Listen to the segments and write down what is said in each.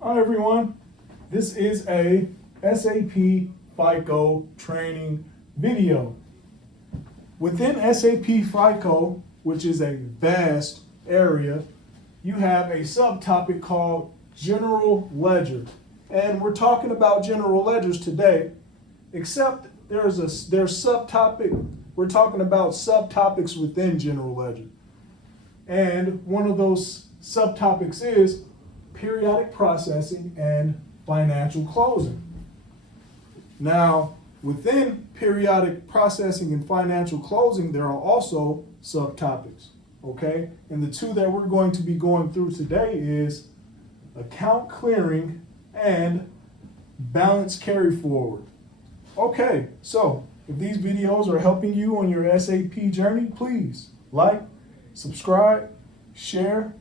Hi everyone, this is a SAP FICO training video. Within SAP FICO, which is a vast area, you have a subtopic called General Ledger. And we're talking about general ledgers today, except there's subtopic, we're talking about subtopics within General Ledger. And one of those subtopics is periodic processing and financial closing. Now, within periodic processing and financial closing, there are also subtopics, okay? And the two that we're going to be going through today is account clearing and balance carry forward. Okay, so if these videos are helping you on your SAP journey, please like, subscribe, share,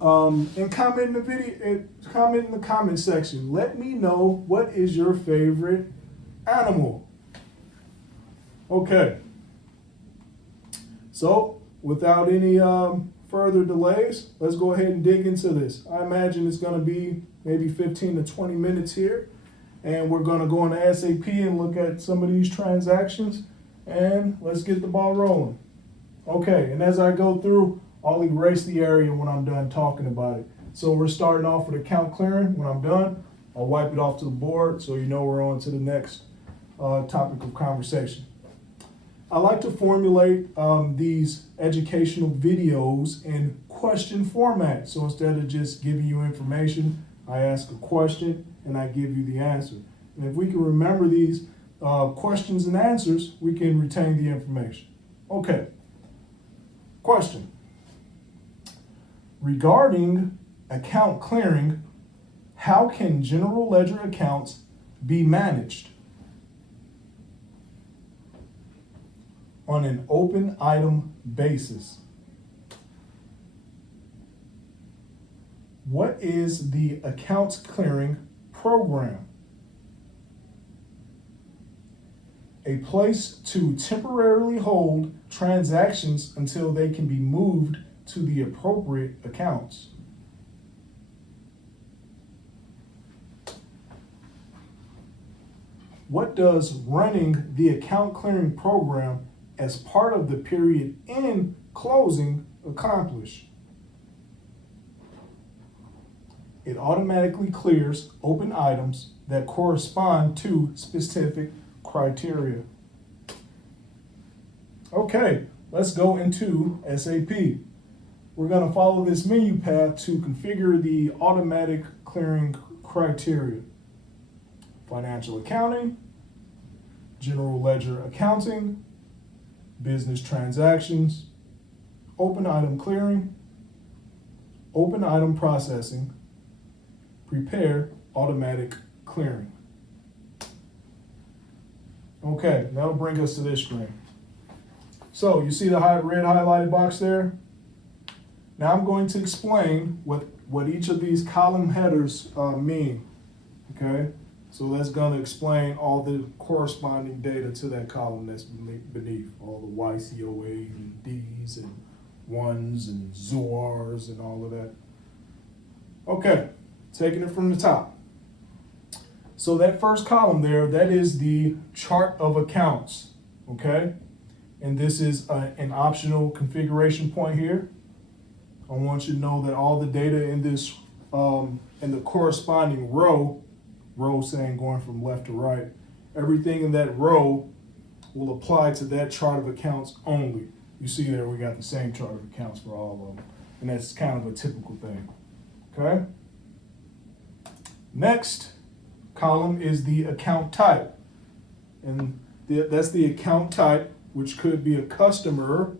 and comment in the video. Comment in the comment section. Let me know what is your favorite animal. Okay. So without any further delays, let's go ahead and dig into this. I imagine it's going to be maybe 15 to 20 minutes here, and we're going to go into SAP and look at some of these transactions, and let's get the ball rolling. Okay, and as I go through, I'll erase the area when I'm done talking about it. So we're starting off with account clearing. When I'm done, I'll wipe it off to the board so you know we're on to the next topic of conversation. I like to formulate these educational videos in question format. So instead of just giving you information, I ask a question and I give you the answer. And if we can remember these questions and answers, we can retain the information. Okay. Question. Regarding account clearing, how can general ledger accounts be managed? On an open item basis. What is the accounts clearing program? A place to temporarily hold transactions until they can be moved to the appropriate accounts. What does running the account clearing program as part of the period end closing accomplish? It automatically clears open items that correspond to specific criteria. Okay, let's go into SAP. We're going to follow this menu path to configure the automatic clearing criteria. Financial accounting, general ledger accounting, business transactions, open item clearing, open item processing, prepare automatic clearing. Okay, that'll bring us to this screen. So you see the red highlighted box there? Now I'm going to explain what each of these column headers mean, okay? So that's going to explain all the corresponding data to that column that's beneath, all the YCOA and Ds and ones and ZORs and all of that. Okay, taking it from the top. So that first column there, that is the chart of accounts, okay? And this is an optional configuration point here. I want you to know that all the data in this, in the corresponding row saying going from left to right, everything in that row will apply to that chart of accounts only. You see there we got the same chart of accounts for all of them. And that's kind of a typical thing, okay? Next column is the account type. And that's the account type, which could be a customer,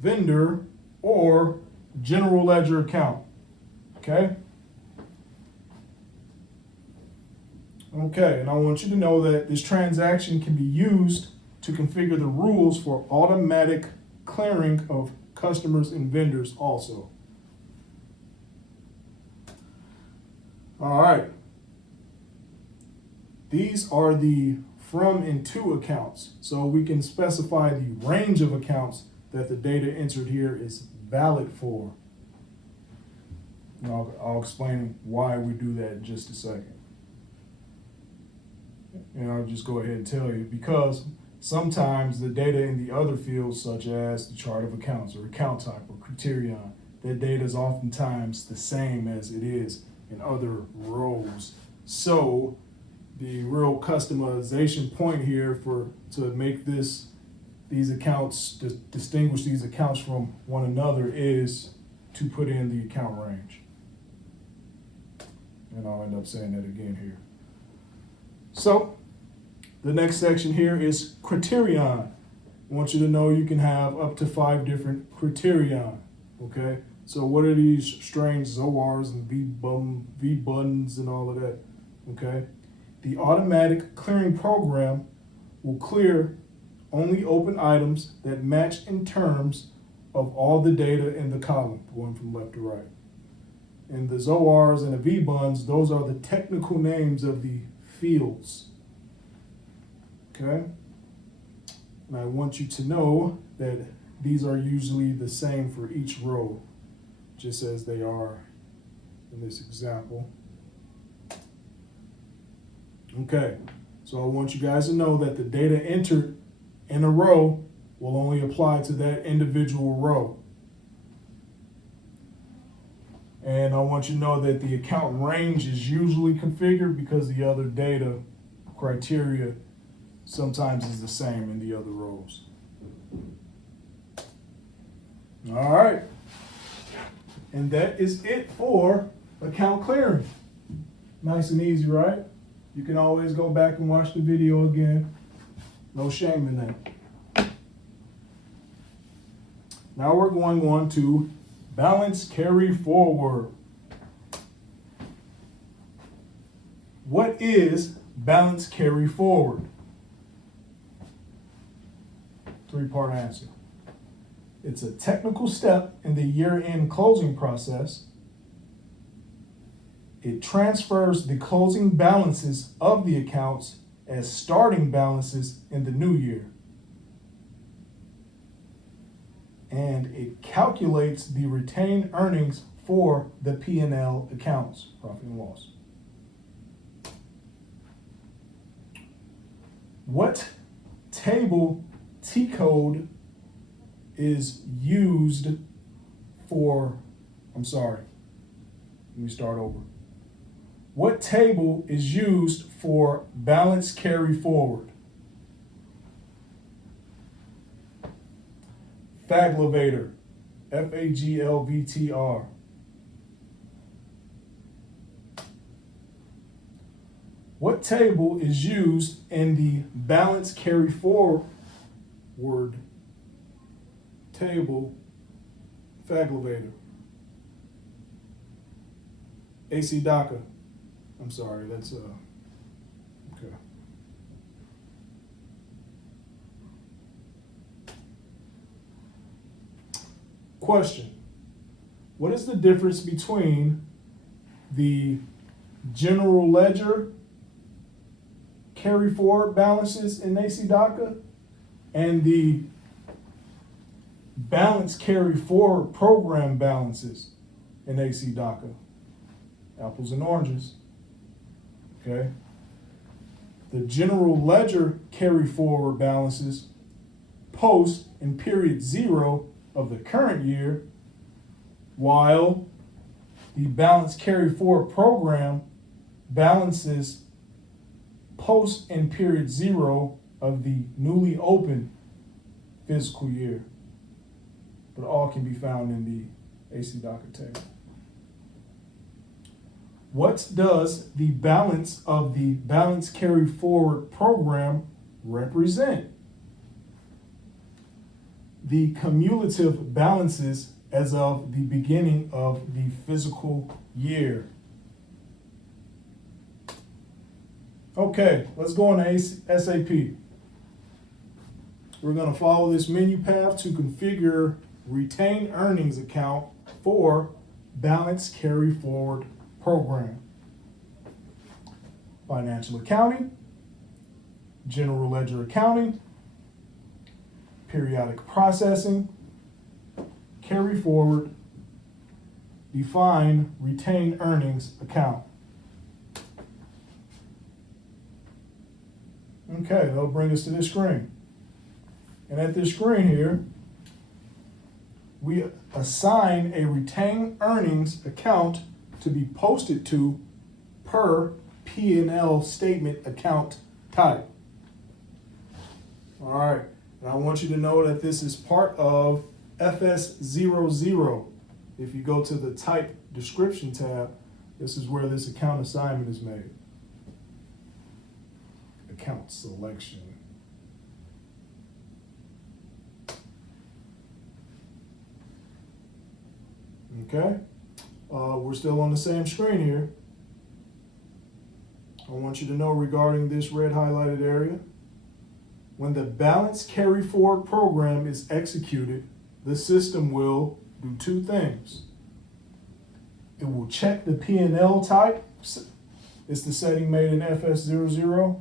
vendor, or general ledger account, okay? Okay, and I want you to know that this transaction can be used to configure the rules for automatic clearing of customers and vendors also. All right. These are the from and to accounts. So we can specify the range of accounts that the data entered here is valid for. And I'll explain why we do that in just a second. And I'll just go ahead and tell you, because sometimes the data in the other fields, such as the chart of accounts or account type or criterion, that data is oftentimes the same as it is in other rows. So the real customization point here to make these accounts, to distinguish these accounts from one another, is to put in the account range. And I'll end up saying that again here. So the next section here is criterion. I want you to know you can have up to 5 different criterion. Okay, so what are these strange ZORs and V buttons and all of that? Okay, the automatic clearing program will clear only open items that match in terms of all the data in the column, going from left to right. And the ZORs and the V buttons, those are the technical names of the fields. Okay, and I want you to know that these are usually the same for each row, just as they are in this example. Okay, so I want you guys to know that the data entered in a row will only apply to that individual row. And I want you to know that the account range is usually configured because the other data criteria sometimes is the same in the other rows. All right. And that is it for account clearing. Nice and easy, right? You can always go back and watch the video again. No shame in that. Now we're going on to balance carry forward. What is balance carry forward? 3-part answer. It's a technical step in the year-end closing process. It transfers the closing balances of the accounts as starting balances in the new year. And it calculates the retained earnings for the P&L accounts, profit and loss. What table T-code is used for, let me start over. What table is used for balance carry forward? Faglavator, Faglvtr. What table is used in the balance carry forward table? Faglavator. DACA. I'm sorry, that's okay. Question: what is the difference between the general ledger carry forward balances in DACA and the balance carry forward program balances in DACA? Apples and oranges. Okay. The general ledger carry forward balances post in period 0 of the current year, while the balance carry forward program balances post in period 0 of the newly opened fiscal year. But all can be found in the DACA table. What does the balance of the balance carry forward program represent? The cumulative balances as of the beginning of the fiscal year. Okay, let's go on to SAP. We're going to follow this menu path to configure retained earnings account for balance carry forward program. Financial accounting, general ledger accounting, periodic processing, carry forward, define retained earnings account. Okay, that'll bring us to this screen. And at this screen here, we assign a retained earnings account to be posted to per P&L statement account type. All right, and I want you to know that this is part of FS00. If you go to the type description tab, this is where this account assignment is made. Account selection. Okay, we're still on the same screen here. I want you to know regarding this red highlighted area, when the balance carry forward program is executed, the system will do two things. It will check the P&L type. It's the setting made in FS00.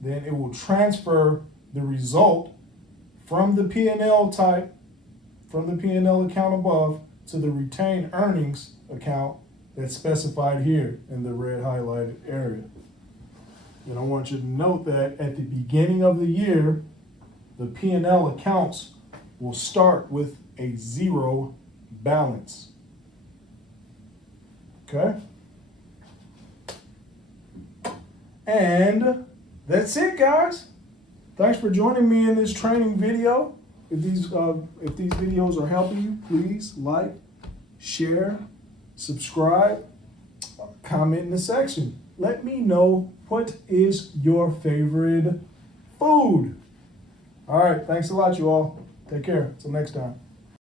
Then it will transfer the result from the P&L type, from the P&L account above, to the retained earnings account that's specified here in the red highlighted area. And I want you to note that at the beginning of the year, the P&L accounts will start with a 0 balance. Okay? And that's it, guys. Thanks for joining me in this training video. If these videos are helping you, please like, share, subscribe, comment in the section. Let me know what is your favorite food. All right, thanks a lot, you all. Take care. Until next time.